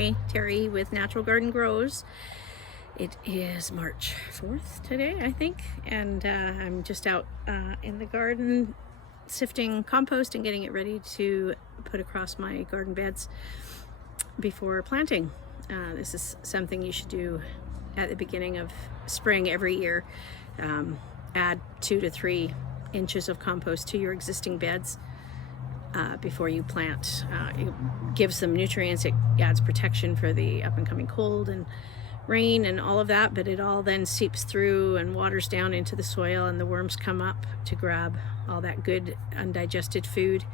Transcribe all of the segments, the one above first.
Terry with Natural Garden Grows. It is March 4th today, I think, and I'm just out in the garden sifting compost and getting it ready to put across my garden beds before planting. This is something you should do at the beginning of spring every year. Add 2 to 3 inches of compost to your existing beds before you plant. It gives them nutrients, it adds protection for the up and coming cold and rain and all of that, but it all then seeps through and waters down into the soil, and the worms come up to grab all that good undigested food.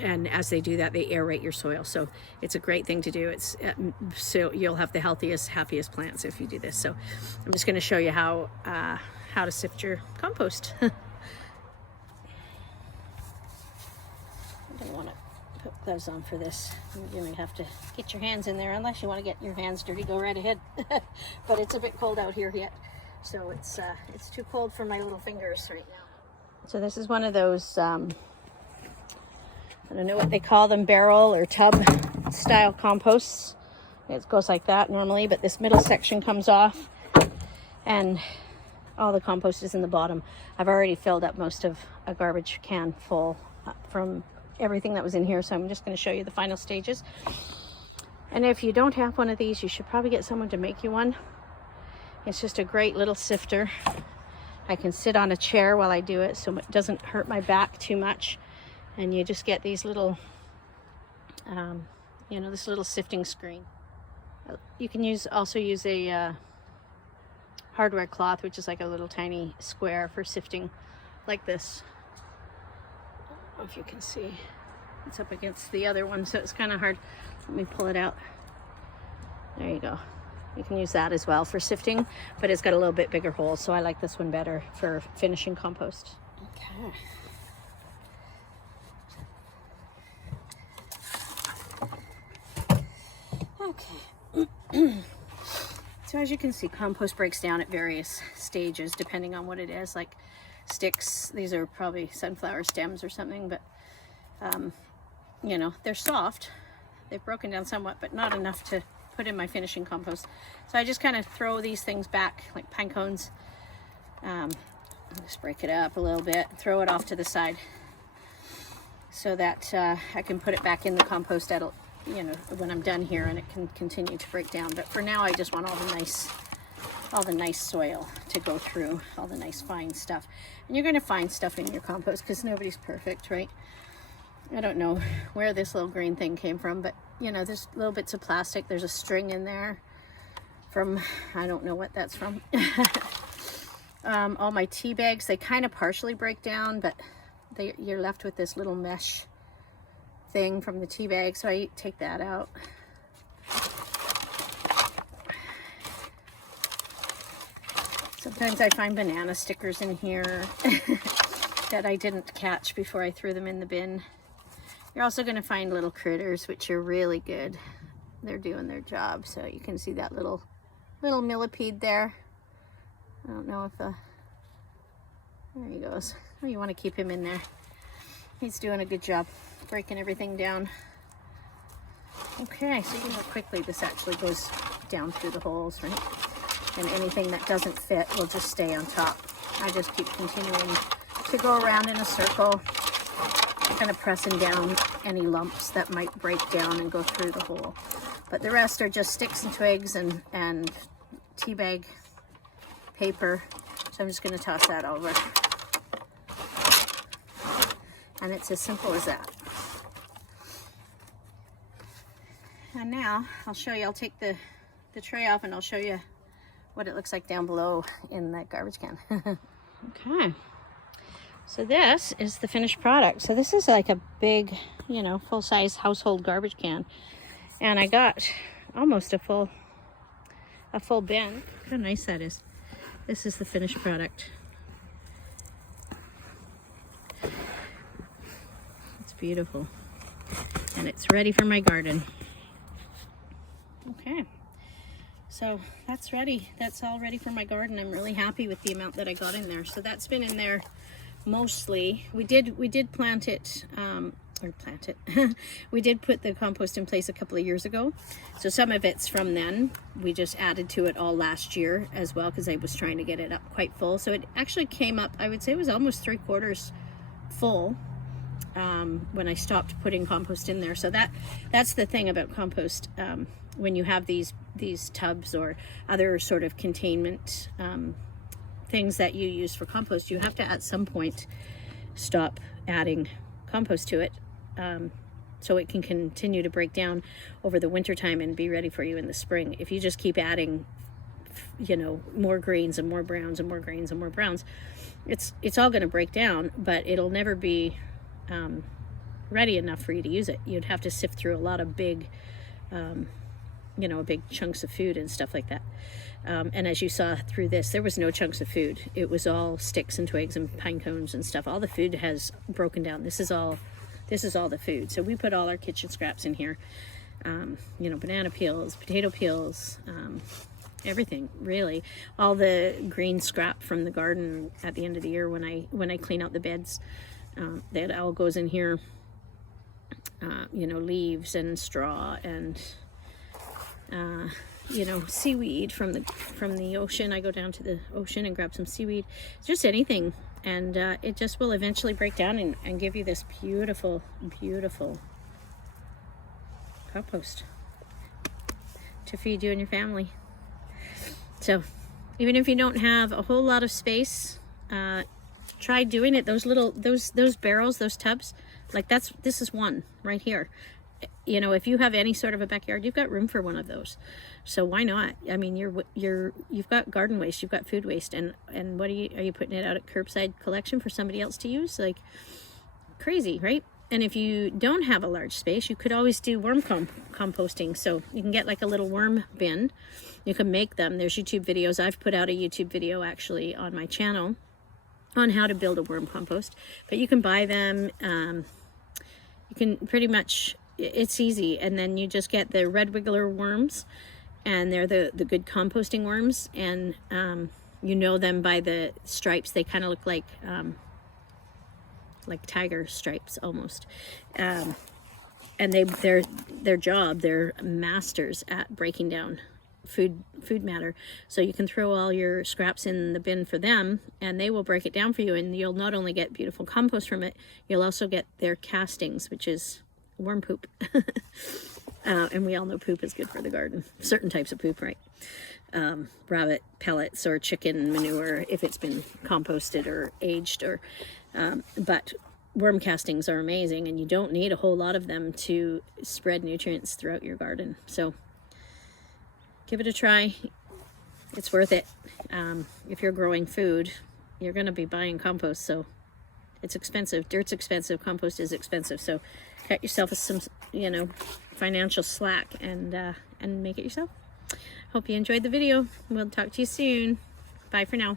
And as they do that, they aerate your soil. So it's a great thing to do. It's so you'll have the healthiest, happiest plants if you do this. So I'm just going to show you how to sift your compost. I don't want to put gloves on for this. You're going to have to get your hands in there. Unless you want to get your hands dirty, go right ahead. But it's a bit cold out here yet. So it's too cold for my little fingers right now. So this is one of those, I don't know what they call them, barrel or tub style composts. It goes like that normally, but this middle section comes off and all the compost is in the bottom. I've already filled up most of a garbage can full from everything that was in here, so I'm just going to show you the final stages. And if you don't have one of these, you should probably get someone to make you one. It's just a great little sifter. I can sit on a chair while I do it, so it doesn't hurt my back too much. And you just get these little, this little sifting screen. You can also use a hardware cloth, which is like a little tiny square for sifting, like this. I don't know if you can see. It's up against the other one, so it's kind of hard. Let me pull it out. There you go. You can use that as well for sifting, but it's got a little bit bigger hole, so I like this one better for finishing compost. Okay. So as you can see, compost breaks down at various stages depending on what it is. Like sticks, these are probably sunflower stems or something, but they're soft. They've broken down somewhat, but not enough to put in my finishing compost. So I just kind of throw these things back like pine cones. Just break it up a little bit, throw it off to the side so that I can put it back in the compost when I'm done here, and it can continue to break down. But for now, I just want all the nice soil to go through, all the nice fine stuff. And you're going to find stuff in your compost because nobody's perfect, right? I don't know where this little green thing came from, but there's little bits of plastic. There's a string in there from, I don't know what that's from. All my tea bags, they kind of partially break down, but you're left with this little mesh thing from the tea bag, so I take that out. Sometimes I find banana stickers in here that I didn't catch before I threw them in the bin. You're also going to find little critters, which are really good. They're doing their job. So you can see that little millipede there. I don't know if there he goes. Oh, you want to keep him in there. He's doing a good job breaking everything down. Okay, so you can look quickly. This actually goes down through the holes, right? And anything that doesn't fit will just stay on top. I just keep continuing to go around in a circle, kind of pressing down any lumps that might break down and go through the hole. But the rest are just sticks and twigs and tea bag paper. So I'm just going to toss that over. And it's as simple as that. And now I'll show you, I'll take the tray off and I'll show you what it looks like down below in that garbage can. Okay. So this is the finished product. So this is like a big, full-size household garbage can. And I got almost a full bin. Look how nice that is. This is the finished product. It's beautiful. And it's ready for my garden. Okay. So that's ready. That's all ready for my garden. I'm really happy with the amount that I got in there. So that's been in there mostly. We did plant it or plant it. We did put the compost in place a couple of years ago. So some of it's from then. We just added to it all last year as well because I was trying to get it up quite full. So it actually came up, I would say it was almost 3/4 full when I stopped putting compost in there. So that's the thing about compost. When you have these tubs or other sort of containment things that you use for compost, you have to at some point stop adding compost to it so it can continue to break down over the winter time and be ready for you in the spring. If you just keep adding, you know, more greens and more browns and more greens and more browns, it's all going to break down, but it'll never be ready enough for you to use it. You'd have to sift through a lot of big you know, big chunks of food and stuff like that. And as you saw through this, there was no chunks of food. It was all sticks and twigs and pine cones and stuff. All the food has broken down. This is all the food. So we put all our kitchen scraps in here. You know, banana peels, potato peels, everything really. All the green scrap from the garden at the end of the year when I clean out the beds, that all goes in here. You know, leaves and straw and you know, seaweed from the ocean. I go down to the ocean and grab some seaweed, just anything, and it just will eventually break down and give you this beautiful, beautiful compost to feed you and your family. So even if you don't have a whole lot of space, try doing it. Those little those barrels, those tubs, like this is one right here. You know, if you have any sort of a backyard, you've got room for one of those. So why not? I mean, you've got garden waste, you've got food waste, and what are you putting it out at curbside collection for somebody else to use? Like, crazy, right? And if you don't have a large space, you could always do worm composting. So you can get like a little worm bin. You can make them. There's YouTube videos. I've put out a YouTube video actually on my channel on how to build a worm compost. But you can buy them. You can pretty much, it's easy. And then you just get the red wiggler worms, and they're the good composting worms. And you know them by the stripes. They kind of look like tiger stripes almost. And they're masters at breaking down food matter. So you can throw all your scraps in the bin for them, and they will break it down for you, and you'll not only get beautiful compost from it, you'll also get their castings, which is worm poop. And we all know poop is good for the garden. Certain types of poop, right? Rabbit pellets or chicken manure if it's been composted or aged, or but worm castings are amazing, and you don't need a whole lot of them to spread nutrients throughout your garden. So give it a try. It's worth it. If you're growing food, you're going to be buying compost, so it's expensive. Dirt's expensive. Compost is expensive. So cut yourself some, financial slack and make it yourself. Hope you enjoyed the video. We'll talk to you soon. Bye for now.